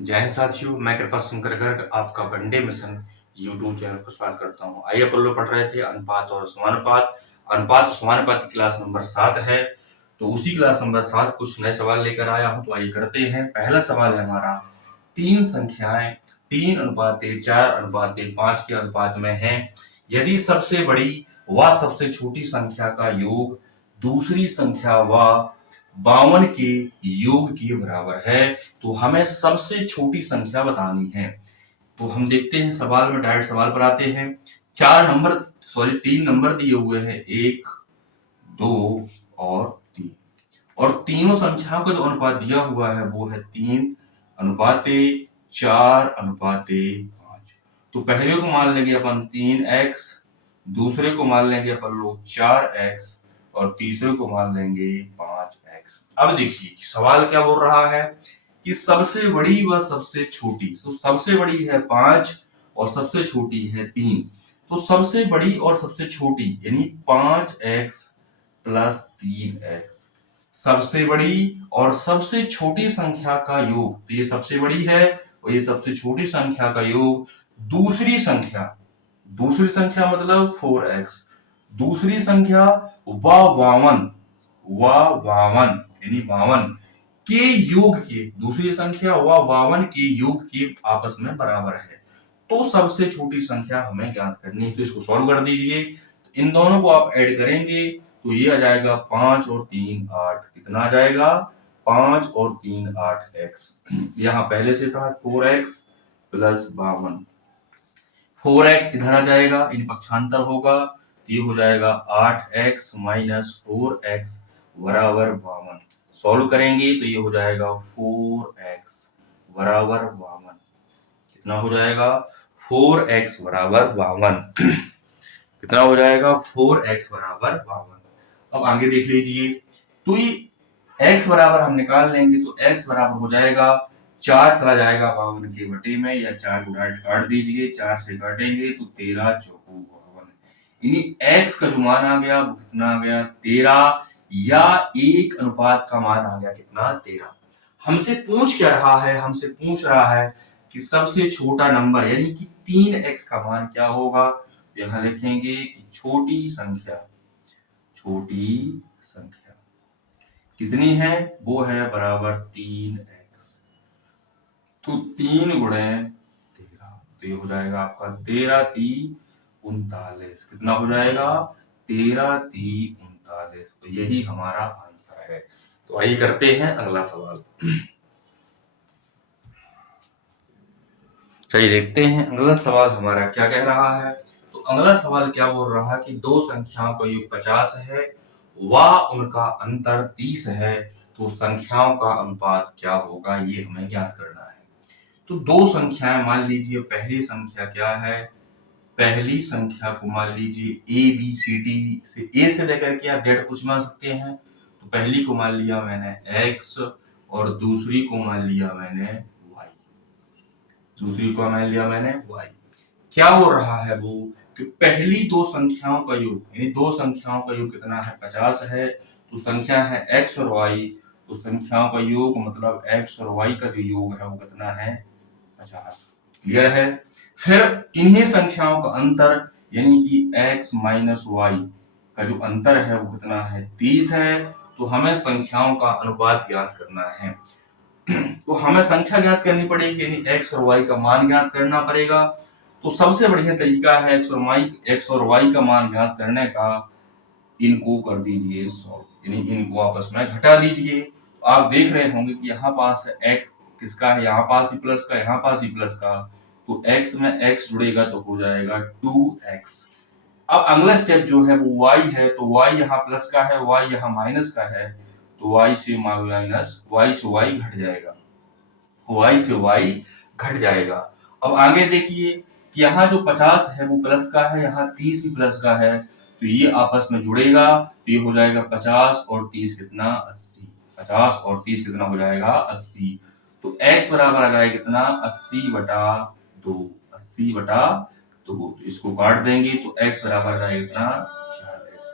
जय हिंद साथियों, मैं कृपा शंकर गर्ग आपका वनडे मिशन यूट्यूब चैनल पर स्वागत करता हूं। आइए अपन लोग पढ़ रहे थे अनुपात और समानुपात। अनुपात और समानुपात की क्लास नंबर 7 है। तो उसी क्लास नंबर 7 कुछ नए सवाल लेकर आया हूं, तो आइए करते हैं। पहला सवाल है हमारा, तीन संख्याएं 3:4:5 के अनुपात में हैं। यदि सबसे बड़ी व सबसे छोटी संख्या का योग दूसरी संख्या व 52 के योग के बराबर है, तो हमें सबसे छोटी संख्या बतानी है। तो हम देखते हैं सवाल में, डायरेक्ट सवाल पर आते हैं। 3 नंबर दिए हुए हैं, 1, 2 और 3, और तीनों संख्याओं का जो अनुपात दिया हुआ है वो है 3:4:5। तो पहले को मान लेंगे अपन 3x, दूसरे को मान लेंगे अपन लोग 4x, और तीसरे को मान लेंगे 5x। अब देखिए सवाल क्या बोल रहा है कि सबसे बड़ी व सबसे छोटी। तो सबसे बड़ी है 5 और सबसे छोटी है 3। तो सबसे बड़ी और सबसे छोटी यानी 5x प्लस 3x, सबसे बड़ी और सबसे छोटी संख्या का योग। तो ये सबसे बड़ी है और ये सबसे छोटी संख्या का योग दूसरी संख्या, दूसरी संख्या मतलब 4x, दूसरी संख्या व 52 यानी 52 के योग के, दूसरी संख्या व 52 के योग के आपस में बराबर है। तो सबसे छोटी संख्या हमें ज्ञात करनी है, तो इसको सॉल्व कर दीजिए। तो इन दोनों को आप ऐड करेंगे तो ये आ जाएगा 5 और 3 8। कितना आ जाएगा? 5 और 3 8x। यहाँ पहले से था 4x प्लस 52, 4x इधर आ जाएगा, इन पक्षांतर होगा, ये हो जाएगा 8x माइनस 4x बराबर 52। सॉल्व करेंगे तो ये हो जाएगा 4x बराबर 52। कितना हो जाएगा? 4x बराबर 52। कितना हो जाएगा? 4x बराबर 52। अब आगे देख लीजिए, तो ये x बराबर हम निकाल लेंगे तो x बराबर हो जाएगा 4 चला जाएगा 52 के बटे में, या 4 को डायरेक्ट काट दीजिए, 4 से काटेंगे तो 13 चौको 52। यानी x का जो मान आ गया वो कितना आ गया? 13, या एक अनुपात का मान आ गया कितना? 13। हमसे पूछ क्या रहा है? हमसे पूछ रहा है कि सबसे छोटा नंबर यानी कि 3x का मान क्या होगा। यहां लिखेंगे कि छोटी संख्या, छोटी संख्या कितनी है? वो है बराबर 3x। तो 3 गुणे 13, तो ये हो जाएगा आपका 13 3 39। कितना हो जाएगा? 13 3 39। तो यही हमारा आंसर है। तो आइए करते हैं अगला सवाल। चलिए देखते हैं अगला सवाल हमारा क्या कह रहा है। तो अगला सवाल क्या बोल रहा है कि दो संख्याओं का योग 50 है व उनका अंतर 30 है, तो संख्याओं का अनुपात क्या होगा, ये हमें ज्ञात करना है। तो दो संख्याएं मान लीजिए, पहली संख्या क्या है? पहली संख्या को मान लीजिए ए बी सी डी से, ए से लेकर के आप जेड कुछ मान सकते हैं। तो पहली को मान लिया मैंने एक्स और दूसरी को मान लिया मैंने वाई, दूसरी को मान लिया मैंने वाई। क्या बोल रहा है वो कि पहली दो संख्याओं का योग, यानी दो संख्याओं का योग कितना है? 50 है। तो संख्या है x और y, तो संख्याओं का योग मतलब x और y का जो योग है वो कितना है? 50। क्लियर है? फिर इन्हीं संख्याओं का अंतर यानी कि x माइनस वाई का जो अंतर है वो कितना है? 30 है। तो हमें संख्याओं का अनुपात ज्ञात करना है। तो हमें संख्या ज्ञात करनी पड़ेगी, यानी x और y का मान ज्ञात करना पड़ेगा। तो सबसे बढ़िया तरीका है x और y का मान ज्ञात करने का, इनको कर दीजिए सॉल्व, यानी इनको आपस में घटा दीजिए। तो आप देख रहे होंगे कि यहाँ पास है x किसका है? यहाँ पास ही प्लस का, यहाँ पास ही प्लस का। तो x में x जुड़ेगा तो हो जाएगा 2x। अब अगला स्टेप जो है वो y है, तो y यहाँ प्लस का है, y यहाँ माइनस का है, तो y से माइनस, y से y घट जाएगा, y से y घट जाएगा। अब आगे देखिए कि यहाँ जो 50 है वो प्लस का है, यहाँ 30 ही प्लस का है, तो ये आपस में जुड़ेगा, तो ये हो जाएगा 50 और 30 कितना? 80। 50 और 30 कितना हो जाएगा? 80। तो x बराबर आ जाएगा कितना? 80/2। 80/2। तो इसको काट देंगे तो x बराबर आ जाएगा कितना? 40।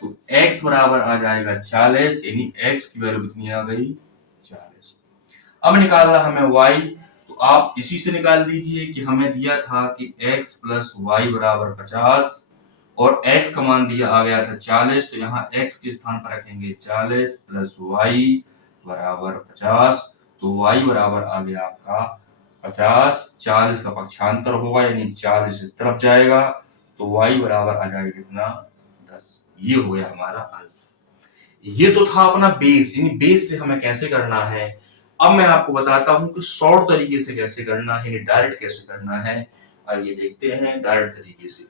तो x बराबर आ जाएगा 40, यानी x की वैल्यू कितनी आ गई? 40। अब निकालना हमें y। आप इसी से निकाल दीजिए कि हमें दिया था कि x प्लस वाई बराबर 50 और x का मान दिया आ गया था 40, तो यहाँ x के स्थान पर रखेंगे 40 प्लस वाई बराबर 50, तो y बराबर आ गया आपका 50, 40 का पक्षांतर होगा यानी 40 इस तरफ जाएगा, तो y बराबर आ जाएगा कितना 10। ये हो गया हमारा आंसर। ये तो था अपना बेस, यानी बेस से हमें कैसे करना है। अब मैं आपको बताता हूं कि शॉर्ट तरीके से कैसे करना है, यानी डायरेक्ट कैसे करना है। आइए देखते हैं डायरेक्ट तरीके से।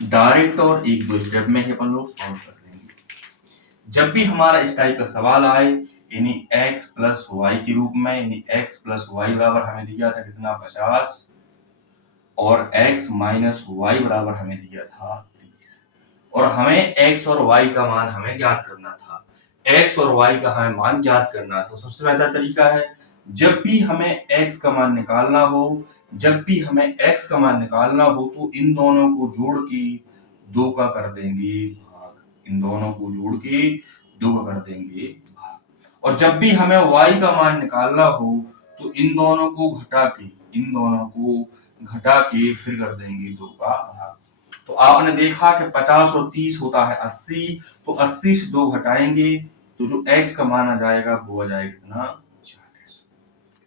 डायरेक्ट और एक दो स्टेप में ही अपन लोग सॉल्व कर लेंगे। जब भी हमारा इस टाइप का सवाल आए, यानी x प्लस वाई के रूप में, यानी x प्लस वाई बराबर हमें दिया था कितना 50 और x माइनस वाई बराबर हमें दिया था 30, और हमें x और y का मान हमें ज्ञात करना था। x और y का हमें मान ज्ञात करना था। सबसे बेहतर तरीका है, जब भी हमें x का मान निकालना हो, तो इन दोनों को जोड़ के 2 का कर देंगे भाग, इन दोनों को जोड़ के 2 का कर देंगे भाग। और जब भी हमें y का मान निकालना हो, तो इन दोनों को घटा के फिर कर देंगे 2 का भाग। तो आपने देखा कि 50 और 30 होता है 80, तो 80 से 2 घटाएंगे तो जो x का मान आ जाएगा वो आ जाएगा कितना 40,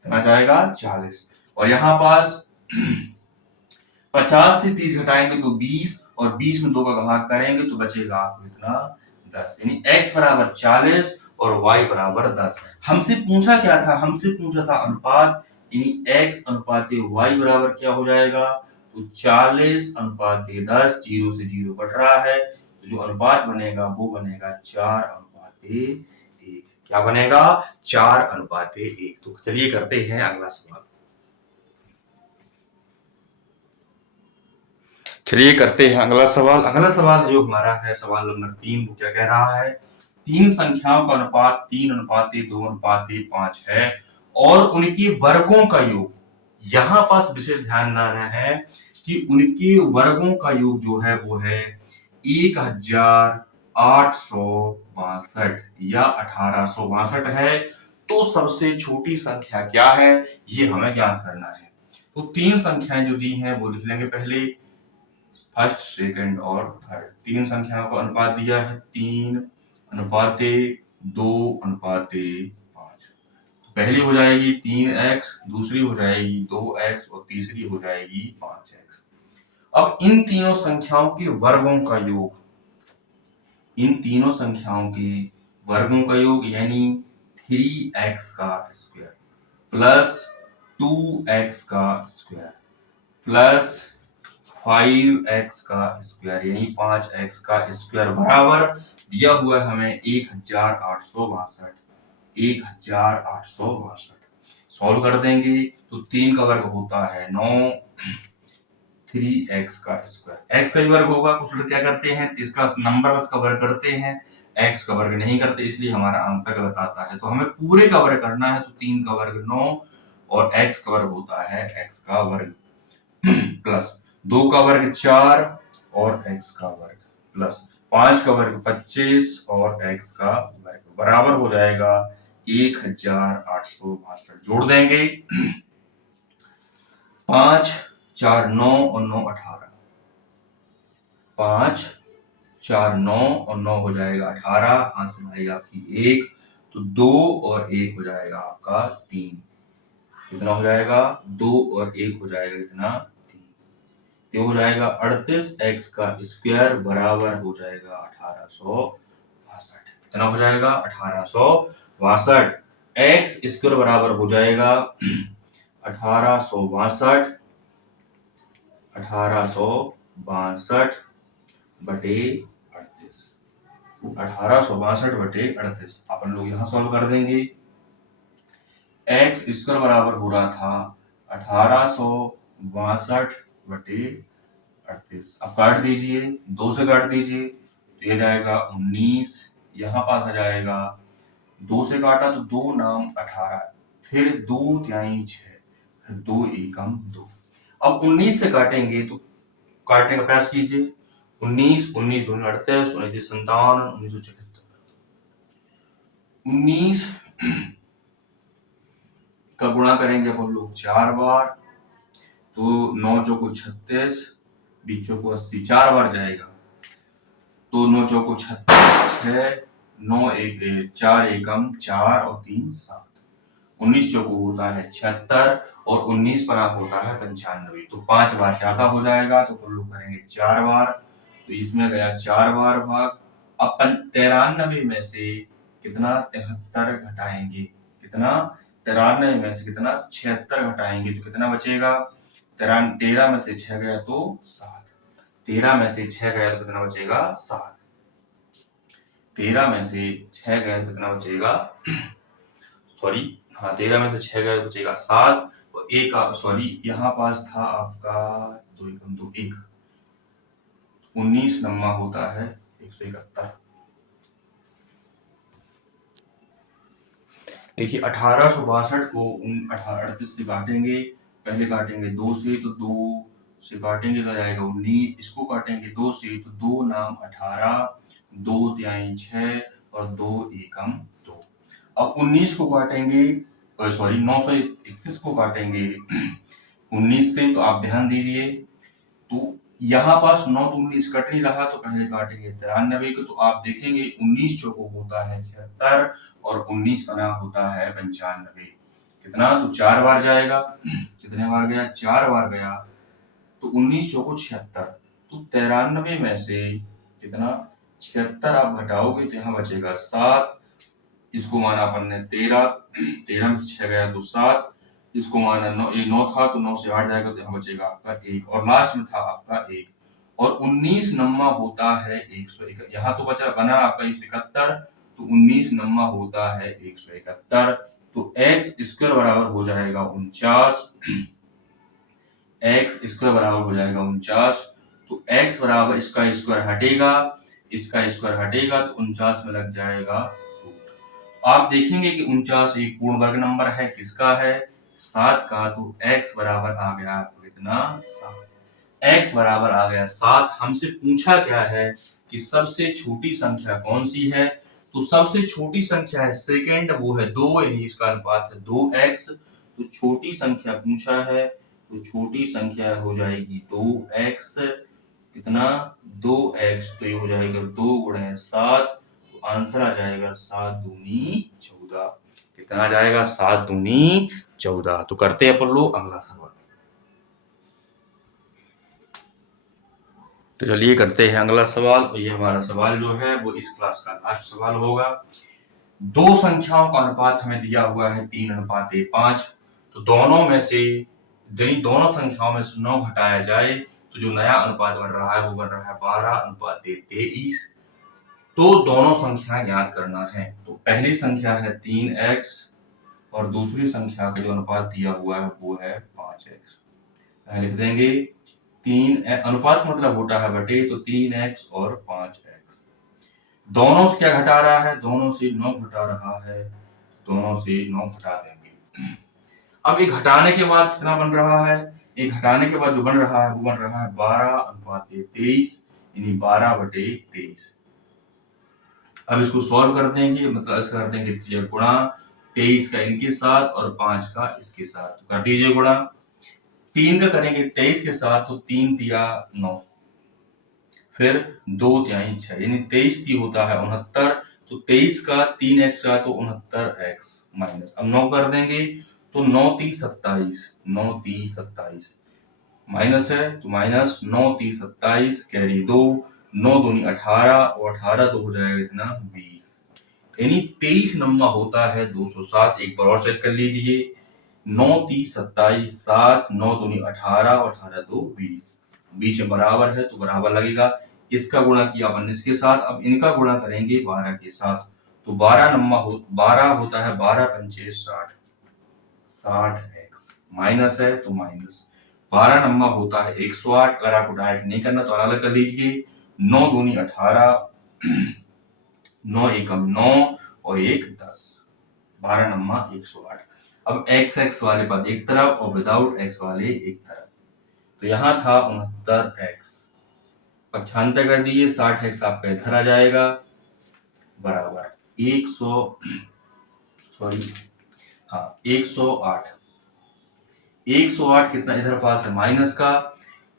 कितना जाएगा 40। और यहाँ पास 50 से 30 घटाएंगे तो 20, और 20 में 2 का भाग करेंगे तो बचेगा आपको कितना 10, यानी x बराबर 40 और y बराबर 10। हमसे पूछा क्या था, हमसे पूछा था अनुपात, यानी x अनुपात y बराबर क्या हो जाएगा, तो 40 अनुपात 10, 0 से 0 कट रहा है, तो जो अनुपात बनेगा वो बनेगा 4 अनुपात 1। क्या बनेगा 4 अनुपात 1। तो चलिए करते हैं अगला सवाल। चलिए करते हैं अगला सवाल। अगला सवाल जो हमारा है सवाल नंबर 3, वो क्या कह रहा है, तीन संख्याओं का अनुपात 3:2:5 है और उनके वर्गों का योग। यहाँ पास विशेष ध्यान देना है कि उनके वर्गों का योग जो है वो है 1862 या 1862 है। तो सबसे छोटी संख्या क्या है, ये हमें ज्ञात करना है। तो तीन संख्याएं जो दी हैं वो लिख लेंगे पहले, फर्स्ट सेकंड और थर्ड। तीन संख्याओं का अनुपात दिया है 3:2:5। पहली हो जाएगी 3x, दूसरी हो जाएगी 2x और तीसरी हो जाएगी 5x। अब इन तीनों संख्याओं के वर्गों का योग, यानी 3x का स्क्वायर प्लस 2x का स्क्वायर प्लस 5x का स्क्वायर यानी 5x का स्क्वायर बराबर दिया हुआ है हमें 1862। सॉल्व कर देंगे तो 3 का वर्ग होता है 9, 3x का स्क्वायर, x का ही वर्ग होगा। कुछ लोग क्या करते हैं, इसका नंबर बस का वर्ग करते हैं, x का वर्ग नहीं करते, इसलिए हमारा आंसर गलत आता है। तो हमें पूरे का वर्ग करना है, तो 3 का वर्ग 9 और x का वर्ग होता है x का वर्ग प्लस 2 का वर्ग 4 और x का वर्ग प्लस 5 का वर्ग 25 और x का वर्ग बराबर हो जाएगा 1862। जोड़ देंगे 5 4 9 और 9 18, 5 4 9 और 9 हो जाएगा 18, हाथ से भाई आपकी 1, तो 2 और 1 हो जाएगा आपका 3। कितना हो जाएगा 2 और 1 हो जाएगा कितना 3, ये हो जाएगा 38x का स्क्वायर बराबर हो जाएगा 1862। कितना हो जाएगा 1862। x स्क्वायर बराबर हो जाएगा 1862 बटे 38, 1862 बटे 38 अपन लोग यहाँ सॉल्व कर देंगे। x स्क्वायर बराबर हो रहा था 1862 बटे 38। अब काट दीजिए, 2 से काट दीजिए तो ये जाएगा 19, यहाँ पास आ जाएगा 2 से काटा तो 2 नाम 18, फिर 2 तिहाई 6, फिर 2 एकम 2। अब 19 से काटेंगे तो काटने का प्रयास कीजिए, 19 19 दूनी 38, 19 57, 1976, 19 का गुणा करेंगे अपन लोग 4 बार, तो 9 चौको 36, 20 चौको 80, 4 बार जाएगा, तो 9 चौको 36, 6, 9 एक 4 एकम 4 और 3 7, 19 चौको होता है 76 और 19 पना होता है 95, तो 5 बार ज्यादा हो जाएगा, तो हम लोग करेंगे 4 बार, तो इसमें गया 4 बार भाग। अपन 93 में से कितना 73 घटाएंगे, कितना 93 में से कितना 76 घटाएंगे, तो कितना बचेगा 13 में से 6 गया तो 7, 13 में से 6 गया तो कितना बचेगा 7, 13 में से 6 गया तो कितना बचेगा सॉरी हाँ 13 में से 6 गया तो बचेगा 7, तो एक सॉरी यहाँ पास था आपका 2 एकम 2 1, 19 नम्मा होता है 171। देखिए 1862 को 38 से काटेंगे, पहले काटेंगे 2 से, तो 2 से काटेंगे तो जाएगा 19, इसको काटेंगे 2 से, तो 2 नाम 18, 2 तिहाई 6 और 2 एकम 2। अब 19 को काटेंगे, सॉरी 931 को काटेंगे 19 से, तो आप ध्यान दीजिए, तो यहाँ पास 9 तो 19 कट नहीं रहा, तो पहले काटेंगे 93 को, तो आप देखेंगे 19 चौको होता है 76 और 19 पना होता है 95, कितना तो 4 बार जाएगा, कितने बार गया 4 बार गया, तो 19 चौको 76, तो 93 में से कितना 76 आप घटाओगे तो यहाँ बचेगा 7, इसको माना अपन ने 13, 13 में से 6 गया तो 7, इसको माना 9 था, तो 9 से 8 जाएगा तो यहाँ बचेगा आपका 1, और लास्ट में था आपका 1, और 19 नम्मा होता है 171, यहाँ तो बचा बना आपका 171, तो 19 नम्मा होता है 171, तो एक्स स्क्वायर बराबर हो जाएगा 49, एक्स स्क्वायर बराबर हो जाएगा 49, तो एक्स बराबर इसका स्क्वायर हटेगा, इसका स्क्वायर हटेगा, तो 49 में लग जाएगा रूट। आप देखेंगे कि 49 एक पूर्ण वर्ग नंबर है, किसका है 7 का, तो x बराबर आ गया आपको कितना 7, x बराबर आ गया 7। हमसे पूछा क्या है कि सबसे छोटी संख्या कौन सी है, तो सबसे छोटी संख्या है सेकंड, वो है 2, यानी इसका अनुपात है 2x, तो छोटी संख्या पूछा है, तो छोटी संख्या हो जाएगी 2x, कितना 2x, तो ये हो जाएगा 2 गुणे 7, तो आंसर आ जाएगा 7 दूनी 14, कितना आ जाएगा 7 दूनी 14। तो करते हैं अपन लोग अगला सवाल। तो चलिए करते हैं अगला सवाल, और ये हमारा सवाल जो है वो इस क्लास का लास्ट सवाल होगा। दो संख्याओं का अनुपात हमें दिया हुआ है 3:5, तो दोनों में से दोनों संख्याओं में से 9 घटाया जाए, तो जो नया अनुपात बन रहा है वो बन रहा है 12:23। तो दोनों संख्या ज्ञात करना है, तो पहली संख्या है 3x और दूसरी संख्या का जो अनुपात दिया हुआ है वो है 5x। लिख देंगे 3 अनुपात मतलब होता है बटे, तो 3x और 5x। दोनों से क्या घटा रहा है, दोनों से 9 घटा रहा है, दोनों से 9 घटा देंगे। अब ये घटाने के बाद कितना बन रहा है, ये घटाने के बाद जो बन रहा है वो बन रहा है 12:23, यानी 12/23। अब इसको सॉल्व कर देंगे, मतलब इसका कर देंगे गुणा 23 का इनके साथ और 5 का इसके साथ, तो कर दीजिए गुणा। 3 का करेंगे 23 के साथ, तो 3 तिया 9, फिर 2 तिहाई 6, यानी 23 की होता है 69, तो 23 का 3x का तो 69x माइनस, अब 9 कर देंगे तो 9 3 27, 9 3 27 माइनस है, तो माइनस 9 3 27 कैरी 2, 9 दूनी 18 और 18 तो हो जाएगा इतना 20, यानी 23 नंबर होता है 207। एक बार और चेक कर लीजिए, 9 3 27 7, 9 दूनी 18 और 18 2 20, बीच में बराबर है तो बराबर लगेगा। इसका गुणा किया अपन इसके साथ, अब इनका गुणा करेंगे 12 के साथ, तो 12 होता है 12 पंचे 60, 60x माइनस है तो माइनस 12 नंबर होता है 108। अगर आपको डायरेक्ट नहीं करना तो अलग कर लीजिए, 9 दूनी 18, 9 एकम 9 और 1 10, 12 नंबर 108। अब x वाले पद एक तरफ और विदाउट x वाले एक तरफ, तो यहाँ था 69x, पक्षांतर कर दीजिए, 60x आपका इधर आ जाएगा बराबर 100, सॉरी हाँ 108, 108 कितना इधर पास है माइनस का,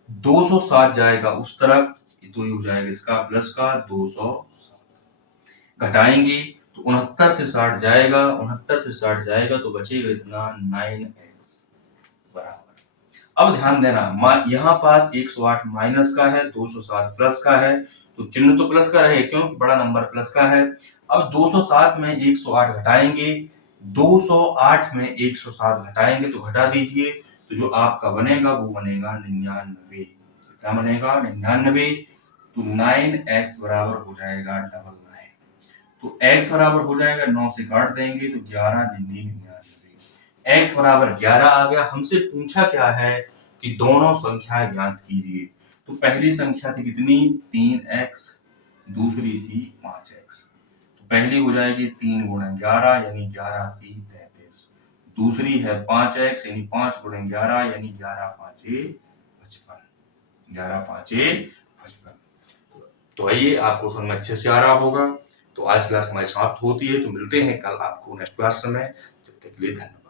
207 जाएगा उस तरफ, तो ये हो जाएगा इसका प्लस का 200, घटाएंगे तो 69 से 60 जाएगा, 69 से 60 जाएगा तो बचेगा इतना 9x बराबर। अब ध्यान देना यहाँ पास 108 माइनस का है, 207 प्लस का है, तो चिन्ह तो प्लस का रहे क्योंकि बड़ा नंबर प्लस का है। अब 207 में 108 घटाएंगे, 208 में 107 घटाएंगे तो घटा दीजिए, तो जो आपका बनेगा वो बनेगा 99। कितना बनेगा 99, तो 9x बराबर हो जाएगा 99। तो x बराबर हो जाएगा 9 से काट देंगे तो 11 99, x बराबर 11 आ गया। हमसे पूछा क्या है कि दोनों संख्याएं ज्ञात कीजिए। तो पहली संख्या थी कितनी 3x, दूसरी थी 5x। तो पहली हो जाएगी 3 गुणा 11 यानी 11 3 33, दूसरी है 5x यानी 5 गुणा 11 यानी 11 5 55, 11 5 55। तो आइए आपको समझ में अच्छे से आ रहा होगा। तो आज क्लास हमारी समाप्त होती है, तो मिलते हैं कल आपको नेक्स्ट क्लास में। जब तक के लिए धन्यवाद।